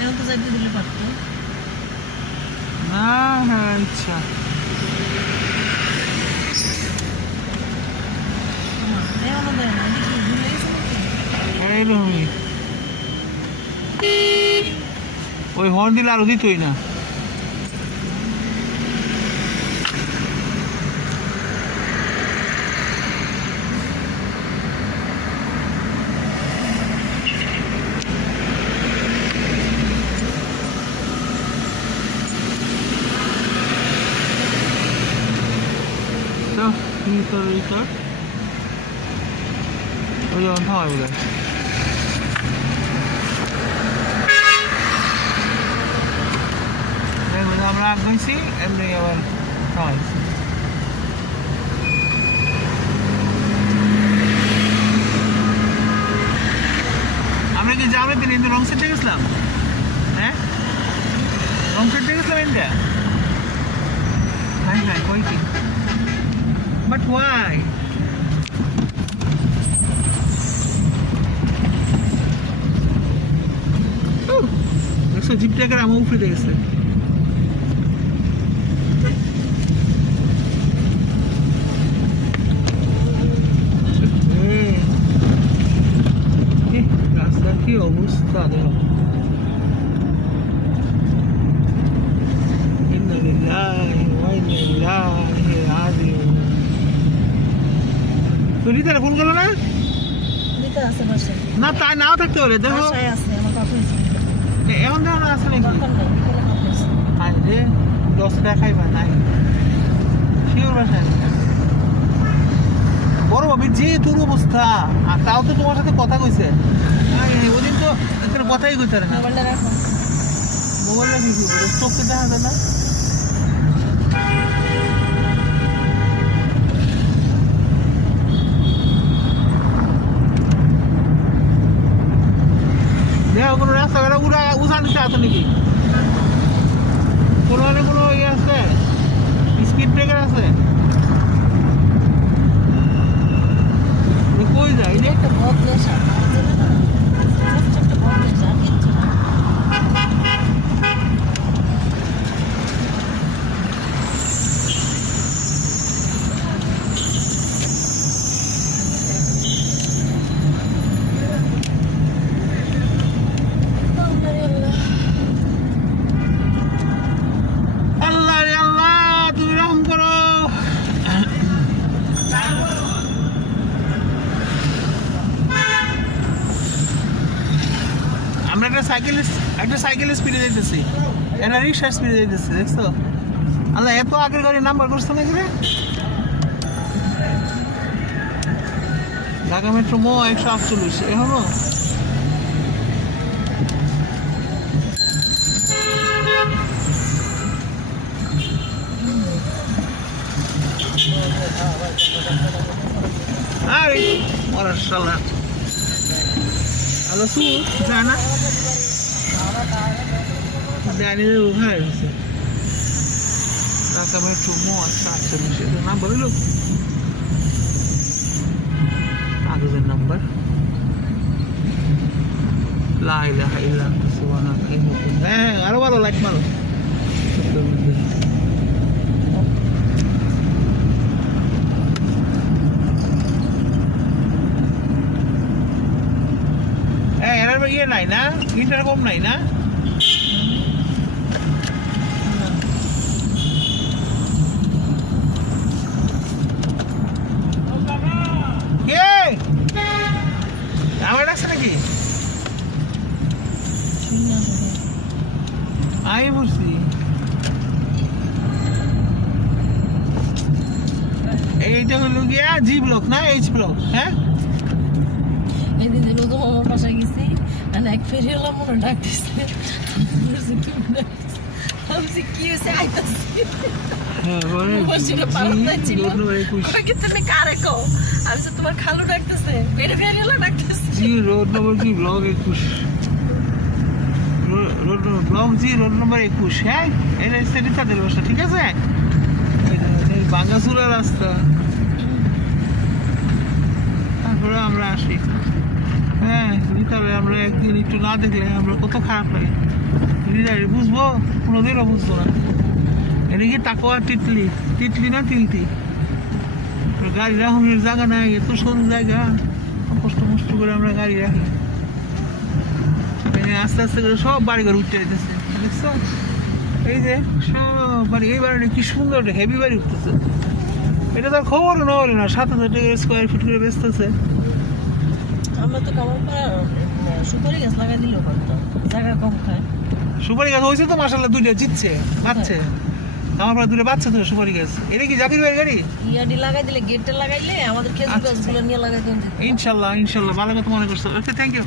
এখন তো যাইতে দিলে পারতো না। হ্যাঁ আচ্ছা এখনো দেয় না কিছু ভুলে গেছে নাকি এইরকমই ওই হর্ন দিলে আরো দিতই না। ওই যখন থামাই বলে আমরা আগাইছি এমনি আবার থামাইছি। আমরা কি যাবে দিন কিন্তু রং সেটে গেছিলাম। হ্যাঁ রং সেটে গেছিলাম India. Fine, waiting. But why? দেখছো জিপটাকে আমার উপরে গেছে। রাস্তার কি অবস্থা দেখো। রিতার ফোন করলো না দিতে আছে বসে না তাই নাও থাকতে পারে দেখো বাসায় আছে আমার কাপড় এখন দেখো না আসলে নাকি দরকার নেই বিকেলে কাপড় আজ রে 10 টাকা খাইবা নাই শিওর বাসায় বড় ভাবি যে তোর অবস্থা আর তাও তো তোমার সাথে কথা কইছে ওদিন তো এখানে কথাই কইতে না মোবাইলটা রাখো মোবাইলটা কি করবো চোখে দেখা যায় না দেখো কোনো রাস্তাঘাটে উড়া নিতে আসো নাকি কোনো ইয়ে আছে স্পিড ব্রেকার আছে কই যায় এটা একটা বদলে সাথে একটা বদলে যা কিচ্ছু না আল্লাহ রে আল্লাহ তুমি রহম করো আমরা একটা সাইকেল স্পিডে যাইতেছি একটা রিক্সা স্পিডে যাইতেছি দেখছো আল্লাহ এত আগের গাড়ি নাম্বার করছো নাকি রে ঢাকা মেট্রো মো 148 এখনো আরে মরার শালা আলো সু জানা জানি রে উঠাই আছে ঢাকা মেট্রো মো 148 নাম্বার হইলো কাগজের নাম্বার লা ইলাহা ইল্লা আনতা সুবহানাকা ইন্নী কুনতু হ্যাঁ আরো ভালো লাইট মারো এর ইয়ে নাই না ইন্টারকম নাই না আমার ডাকছে নাকি আমি বলছি এইটা হলো গিয়া জি ব্লক না এইচ ব্লক হ্যাঁ এদিন দিন তো আমার বাসায় গেছি আর এক ফেরি হলাম মনে ডাকতেছে আমি কি হয়েছে আইতাছি তুমি কারে কো আমি তোমার খালু ডাকতেছে ফেরি ফেরি হলো ডাকতেছে G road number G block 21 road block G road number 21 হ্যাঁ এটা স্টেডি তাদের বাসা ঠিক আছে বাঙ্গাসুরা রাস্তা তারপরে আমরা আসি হ্যাঁ বিকালে আমরা একদিন একটু না দেখলে আমরা কত খারাপ লাগে হৃদয় বুঝবো কোনোদিনও বুঝবো না। এটা কি টাকোয়া টিটলি টিটলি না তিলতি গাড়ি রাখনের জায়গা নাই এত সরু জায়গা কষ্ট মষ্ট করে আমরা গাড়ি রাখি আস্তে আস্তে করে সব বাড়ি ঘর উঠতে যেতেছে দেখছো এই যে সব বাড়ি এই বাড়িটা কি সুন্দর হেভি বাড়ি উঠতেছে এটা তো খবর না হলো না 7,000 টাকা স্কোয়ার ফিট করে বেচতেছে আমরা তো কামার পর সুপারি গাছ লাগাই দিলেও পারতো জায়গা কম খায় সুপারি গাছ হয়েছে তো মাসাল্লাহ দুইটা জিতছে পাচ্ছে আমার পর দুটো বাচ্চা তো সুপারি গাছ এটা কি জাকির ভাইয়ের গাড়ি ইয়াডি লাগাই দিলে গেটটা লাগাইলে আমাদের খেজুর গাছগুলো নিয়ে লাগাই দিন ইনশাল্লাহ ইনশাল্লাহ ভালো কথা মনে করছো ওকে থ্যাংক ইউ